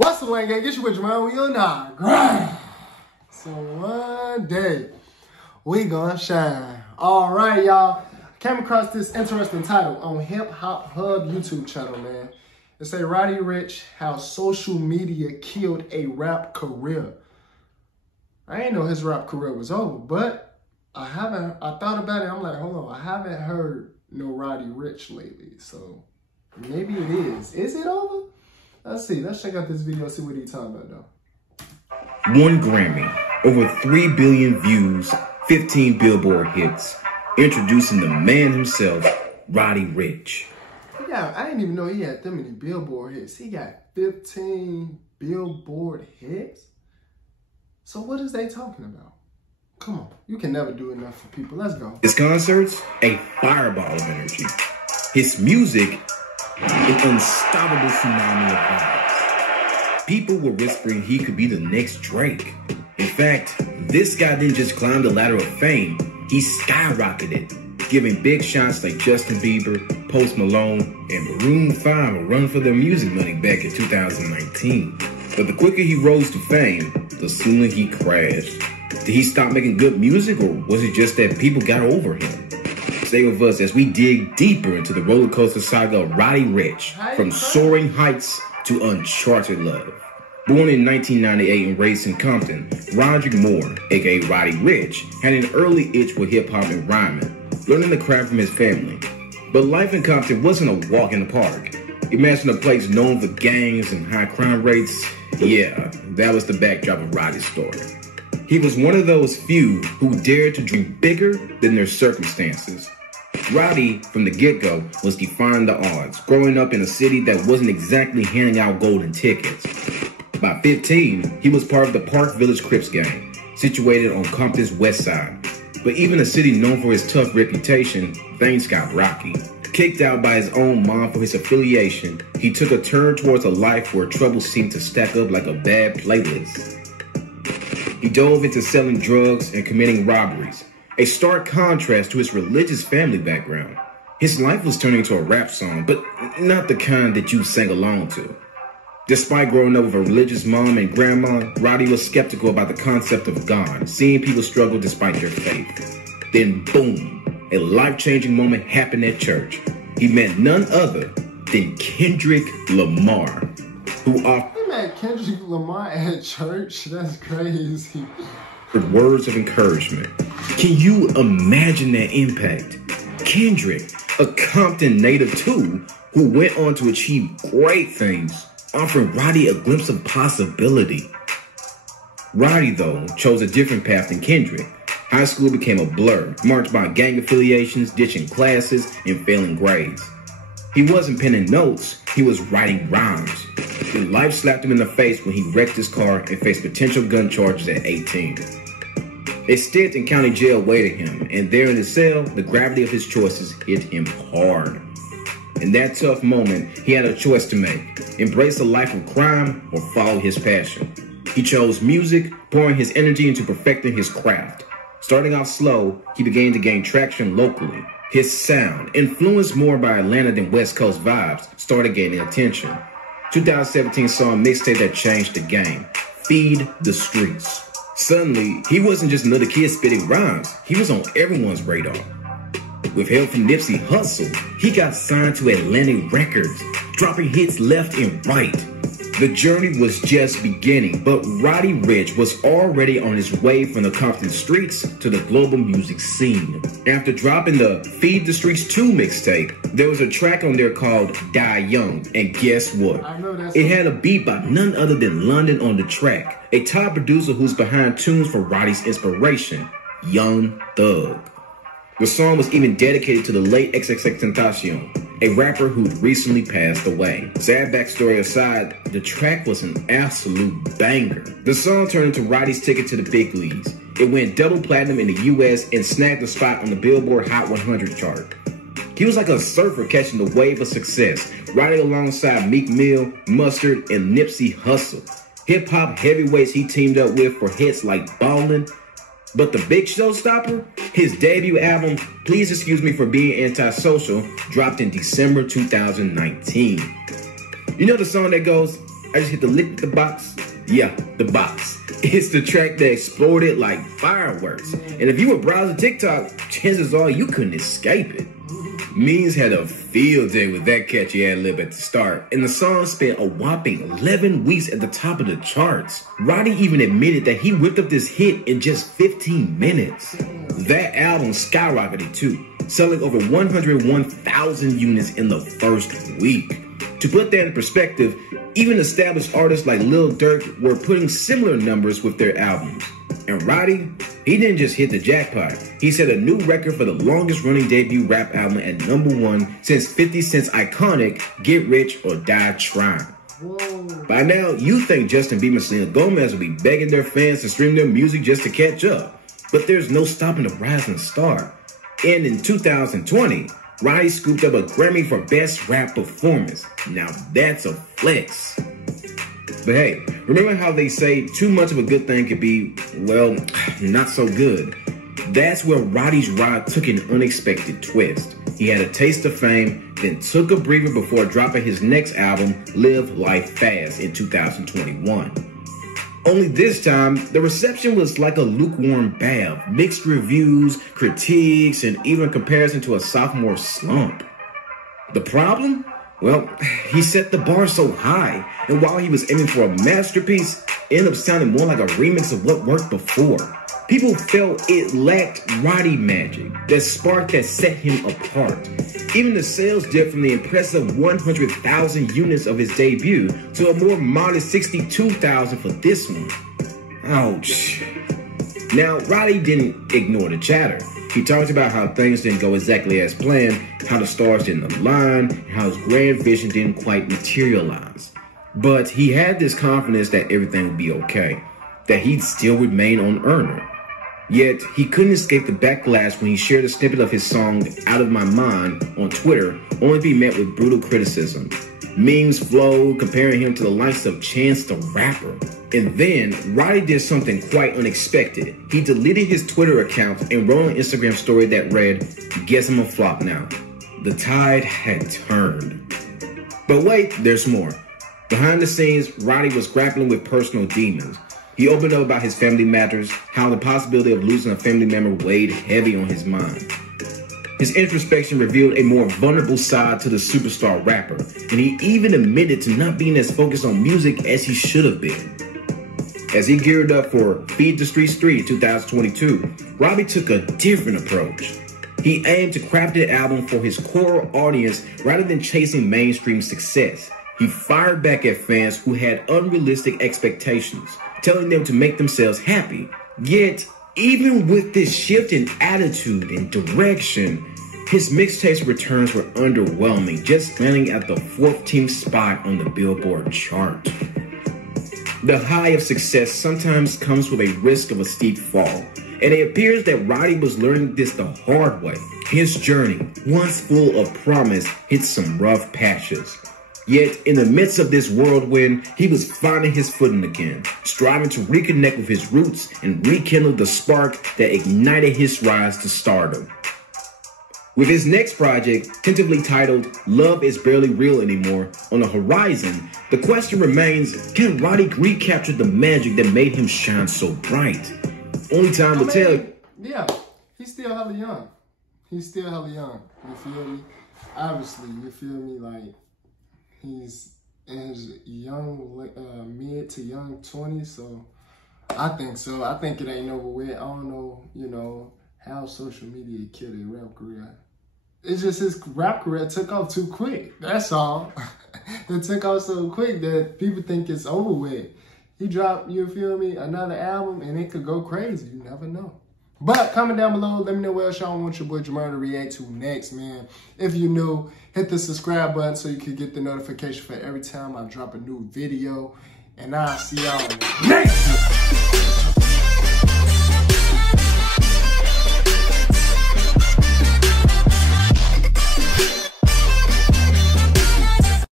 What's the way, gang? Get you with Jamar. We on our grind. So one day, we gonna shine. All right, y'all. Came across this interesting title on Hip Hop Hub YouTube channel, man. It say Roddy Ricch, how social media killed a rap career. I ain't know his rap career was over, but I thought about it. I'm like, hold on, I haven't heard no Roddy Ricch lately. So maybe it is. Is it over? Let's see. Let's check out this video, see what he's talking about, though. 1 Grammy, over 3 billion views, 15 Billboard hits, introducing the man himself, Roddy Ricch. Yeah, I didn't even know he had that many Billboard hits. He got 15 Billboard hits? So what is they talking about? Come on, you can never do enough for people. Let's go. His concerts, a fireball of energy. His music, an unstoppable tsunami of vibes. People were whispering he could be the next Drake. In fact, this guy didn't just climb the ladder of fame, he skyrocketed, giving big shots like Justin Bieber, Post Malone, and Maroon 5 a run for their music money back in 2019. But the quicker he rose to fame, the sooner he crashed. Did he stop making good music, or was it just that people got over him? Stay with us as we dig deeper into the roller coaster saga of Roddy Ricch, from soaring heights to uncharted love. Born in 1998 and raised in Compton, Roderick Moore, aka Roddy Ricch, had an early itch for hip-hop and rhyming, learning the craft from his family. But life in Compton wasn't a walk in the park. Imagine a place known for gangs and high crime rates. Yeah, that was the backdrop of Roddy's story. He was one of those few who dared to dream bigger than their circumstances. Roddy, from the get-go, was defying the odds, growing up in a city that wasn't exactly handing out golden tickets. By 15, he was part of the Park Village Crips gang, situated on Compton's west side. But even a city known for its tough reputation, things got rocky. Kicked out by his own mom for his affiliation, he took a turn towards a life where trouble seemed to stack up like a bad playlist. He dove into selling drugs and committing robberies, a stark contrast to his religious family background. His life was turning into a rap song, but not the kind that you sang along to. Despite growing up with a religious mom and grandma, Roddy was skeptical about the concept of God, seeing people struggle despite their faith. Then boom, a life-changing moment happened at church. He met none other than Kendrick Lamar, who offered Kendrick Lamar at church? That's crazy. Words of encouragement. Can you imagine that impact? Kendrick, a Compton native too, who went on to achieve great things, offering Roddy a glimpse of possibility. Roddy, though, chose a different path than Kendrick. High school became a blur, marked by gang affiliations, ditching classes, and failing grades. He wasn't penning notes, he was writing rhymes. Then life slapped him in the face when he wrecked his car and faced potential gun charges at 18. A stint in county jail waited him, and there in the cell, the gravity of his choices hit him hard. In that tough moment, he had a choice to make: embrace a life of crime or follow his passion. He chose music, pouring his energy into perfecting his craft. Starting off slow, he began to gain traction locally. His sound, influenced more by Atlanta than West Coast vibes, started gaining attention. 2017 saw a mixtape that changed the game: Feed the Streets. Suddenly, he wasn't just another kid spitting rhymes, he was on everyone's radar. With help from Nipsey Hussle, he got signed to Atlantic Records, dropping hits left and right. The journey was just beginning, but Roddy Ricch was already on his way from the Compton streets to the global music scene. After dropping the Feed the Streets 2 mixtape, there was a track on there called Die Young, and guess what? It had a beat by none other than London on the track, a top producer who's behind tunes for Roddy's inspiration, Young Thug. The song was even dedicated to the late XXXTentacion, a rapper who'd recently passed away. Sad backstory aside, the track was an absolute banger. The song turned into Roddy's ticket to the big leagues. It went double platinum in the US and snagged a spot on the Billboard Hot 100 chart. He was like a surfer catching the wave of success, riding alongside Meek Mill, Mustard, and Nipsey Hussle. Hip-hop heavyweights he teamed up with for hits like Ballin'. But the big showstopper, his debut album, Please Excuse Me for Being Antisocial, dropped in December 2019. You know the song that goes, I just hit the lick the box. Yeah, the box. It's the track that exploded like fireworks. And if you were browsing TikTok, chances are you couldn't escape it. Means had a field day with that catchy ad-lib at the start, and the song spent a whopping 11 weeks at the top of the charts. Roddy even admitted that he whipped up this hit in just 15 minutes. That album skyrocketed too, selling over 101,000 units in the first week. To put that in perspective, even established artists like Lil Durk were putting similar numbers with their albums. And Roddy, he didn't just hit the jackpot. He set a new record for the longest running debut rap album at #1 since 50 Cent's iconic Get Rich or Die Trying. Whoa. By now, you think Justin Bieber and Selena Gomez will be begging their fans to stream their music just to catch up. But there's no stopping the rising star. And in 2020, Roddy scooped up a Grammy for Best Rap Performance. Now that's a flex. But hey, remember how they say too much of a good thing could be, well, not so good? That's where Roddy's ride took an unexpected twist. He had a taste of fame, then took a breather before dropping his next album, Live Life Fast, in 2021. Only this time, the reception was like a lukewarm bath, mixed reviews, critiques, and even a comparison to a sophomore slump. The problem? Well, he set the bar so high, and while he was aiming for a masterpiece, it ended up sounding more like a remix of what worked before. People felt it lacked Roddy magic, that spark that set him apart. Even the sales dipped from the impressive 100,000 units of his debut to a more modest 62,000 for this one. Ouch. Now, Roddy didn't ignore the chatter. He talked about how things didn't go exactly as planned, how the stars didn't align, and how his grand vision didn't quite materialize. But he had this confidence that everything would be okay, that he'd still remain on earner. Yet, he couldn't escape the backlash when he shared a snippet of his song Out of My Mind on Twitter, only to be met with brutal criticism. Memes flowed, comparing him to the likes of Chance the Rapper. And then, Roddy did something quite unexpected. He deleted his Twitter account and wrote an Instagram story that read, "Guess I'm a flop now." The tide had turned. But wait, there's more. Behind the scenes, Roddy was grappling with personal demons. He opened up about his family matters, how the possibility of losing a family member weighed heavy on his mind. His introspection revealed a more vulnerable side to the superstar rapper, and he even admitted to not being as focused on music as he should have been. As he geared up for Feed the Streets 3 in 2022, Roddy took a different approach. He aimed to craft an album for his core audience rather than chasing mainstream success. He fired back at fans who had unrealistic expectations, telling them to make themselves happy. Yet, even with this shift in attitude and direction, his mixtape returns were underwhelming, just landing at the 14th spot on the Billboard chart. The high of success sometimes comes with a risk of a steep fall, and it appears that Roddy was learning this the hard way. His journey, once full of promise, hit some rough patches. Yet, in the midst of this whirlwind, he was finding his footing again, striving to reconnect with his roots and rekindle the spark that ignited his rise to stardom. With his next project, tentatively titled Love Is Barely Real Anymore, on the horizon, the question remains, can Roddy recapture the magic that made him shine so bright? Only time will tell. Yeah, he's still hella young. He's still hella young, you feel me? Obviously, you feel me, like, he's in his young, mid to young 20s, so I think so. I think it ain't over with. I don't know, you know, how social media killed his rap career. It's just his rap career took off too quick. That's all. It took off so quick that people think it's over with. He dropped, you feel me, another album, and it could go crazy. You never know. But comment down below, let me know what else y'all want your boy Jamar to react to next, man. If you're new, hit the subscribe button so you can get the notification for every time I drop a new video. And I'll see y'all in the next